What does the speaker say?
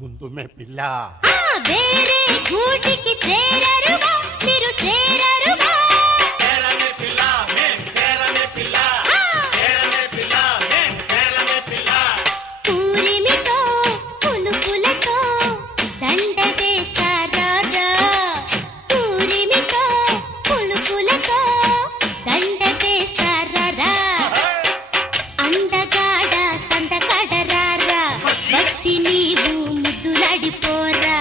ముందు మే పిల్ల వేరే గూటికి చేరరుగా మీరు చేరరుగా చేరమే పిల్ల మేం చేరమే పిల్ల చేరమే పిల్ల మేం చేరమే పిల్ల పూరిమితో పులుపులతో దండ వేశారారా పూరిమితో పులుపులతో దండ వేశారారా అందగాడ సందగాడ రారా వచ్చి నీవు ముద్దులాడిపోరా